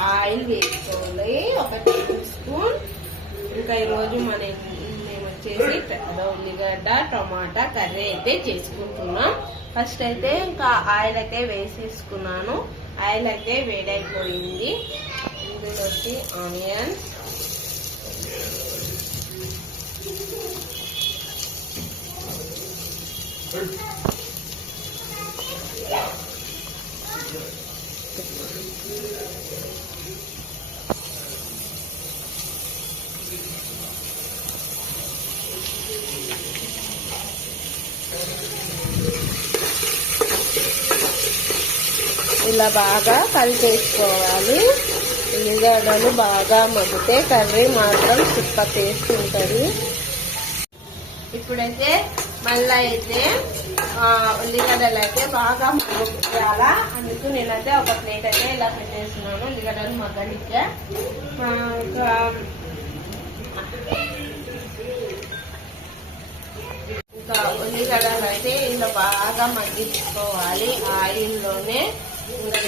Oil వేసుకోవాలి. ఒక table spoon. ఇంకా ఈరోజు మన మేము వచ్చేసి పెద్ద ఉల్లిగడ్డ టమాటా కర్రీ అయితే చేసుకుంటున్నాం. ఫస్ట్ అయితే ఇంకా ఆయిల్ అయితే వేసేసుకున్నాను. ఆయిల్ అయితే వేడైపోయింది. ఇందులోకి ఆనియన్స్. ఇలా బాగా కలిపేసుకోవాలి ఉల్లిగడ్డలు బాగా మగ్గితే కర్రీ మాత్రం సూపర్ టేస్ట్ ఉంటుంది. ఇప్పుడైతే మళ్ళీ అయితే ఉల్లిగడ్డలు అయితే బాగా మగ్గాలా అందుకు నేనైతే ఒక ప్లేట్ అయితే ఇలా పెట్టేస్తున్నాను ఉల్లిగడ్డలు మగ్గనిచ్చే ఇంకా ఇంకా ఉల్లిగడ్డలు అయితే ఇలా బాగా మగ్గించుకోవాలి ఆయిల్లోనే.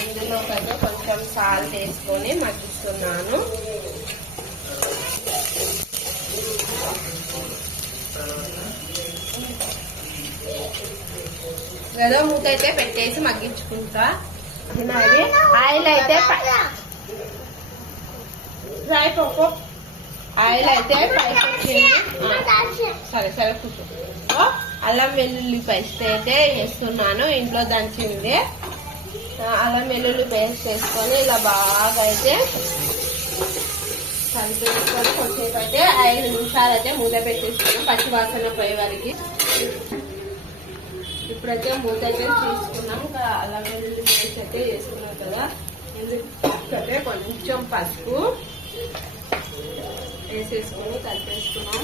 ఇందులోకి అయితే కొంచెం సాల్ట్ వేసుకొని మగ్గిస్తున్నాను. ఏదో మూత అయితే పెట్టేసి మగ్గించుకుంటా. అది ఆయిల్ అయితే రాయిపోకో ఆయిల్ అయితే పైకి వచ్చింది ఆ. సరే సరే కూర్చో. అల్లం వెల్లుల్లి పేస్ట్ అయితే వేస్తున్నాను. ఇంట్లో దంచింది. అల్లం వెల్లుల్లి పేస్ట్ వేసుకొని ఇలా బాగా అయితే కలిపేసుకొని కొంచెంసేపు అయితే ఐదు నిమిషాలు అయితే మూత పెట్టేసుకున్నాం పచ్చి వాసన పోయే వరకు. ఇప్పుడైతే మూత అయితే తీసుకున్నాం. ఇంకా అల్లం వెల్లుల్లి పేస్ట్ అయితే వేసుకున్నాం కదా. ఎందుకంటే కొంచెం పసుపు వేసేసుకొని కలిపేసుకున్నాం.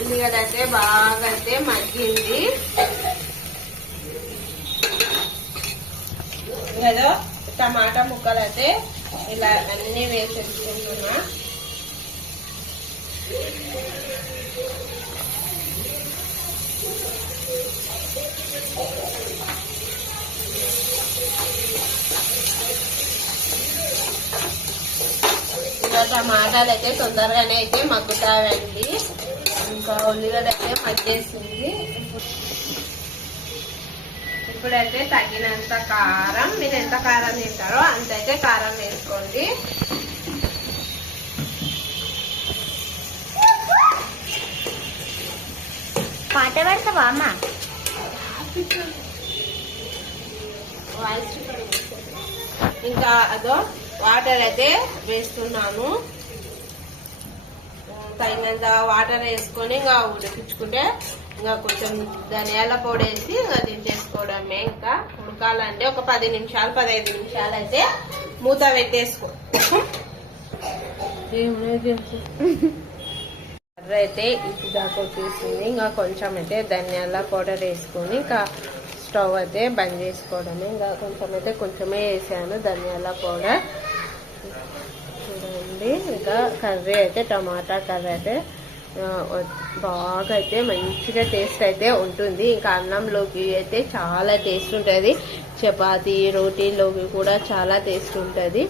ఉల్లిగడ్డ అయితే బాగా అయితే మగ్గింది. కదా టమాటా ముక్కలు అయితే ఇలా అన్ని వేసేసుకుంటున్నా. ఇంకా టమాటాలు అయితే తొందరగానే అయితే మగ్గుతాయండి. ఇంకా ఉల్లిగడ్డ అయితే మగ్గేసింది. ఇప్పుడైతే తగినంత కారం మీరు ఎంత కారం తింటారో అంతైతే కారం వేసుకోండి. పాట పెడతావా అమ్మ? ఇంకా అదో వాటర్ అయితే వేస్తున్నాను. తగినంత వాటర్ వేసుకొని ఇంకా ఉడికించుకుంటే ఇంకా కొంచెం ధనియాల పొడి వేసి ఇంకా దించేసుకోవడమే ఇంకా. ఉడకాలంటే ఒక పది నిమిషాలు పదహైదు నిమిషాలు అయితే మూత పెట్టేసుకో. కర్ర అయితే ఇది దాకా వచ్చేసింది. ఇంకా కొంచెం అయితే ధనియాల పౌడర్ వేసుకొని ఇంకా స్టవ్ అయితే బంద్ చేసుకోవడమే. ఇంకా కొంచెం అయితే కొంచెమే వేసాను ధనియాల పౌడర్. చూడండి ఇంకా కర్రీ అయితే టమాటా కర్రీ అయితే బాగా అయితే మంచిగా టేస్ట్ అయితే ఉంటుంది. ఇంకా అన్నంలోకి అయితే చాలా టేస్ట్ ఉంటుంది. చపాతి రోటీలోకి కూడా చాలా టేస్ట్ ఉంటుంది.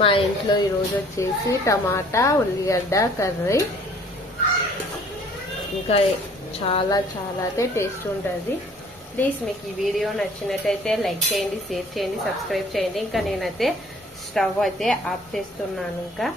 మా ఇంట్లో ఈరోజు వచ్చేసి టమాటా ఉల్లిగడ్డ కర్రీ. ఇంకా చాలా చాలా అయితే టేస్ట్ ఉంటుంది. ప్లీజ్ మీకు ఈ వీడియో నచ్చినట్టయితే లైక్ చేయండి షేర్ చేయండి సబ్స్క్రైబ్ చేయండి. ఇంకా నేనైతే స్టవ్ అయితే ఆఫ్ చేస్తున్నాను ఇంకా.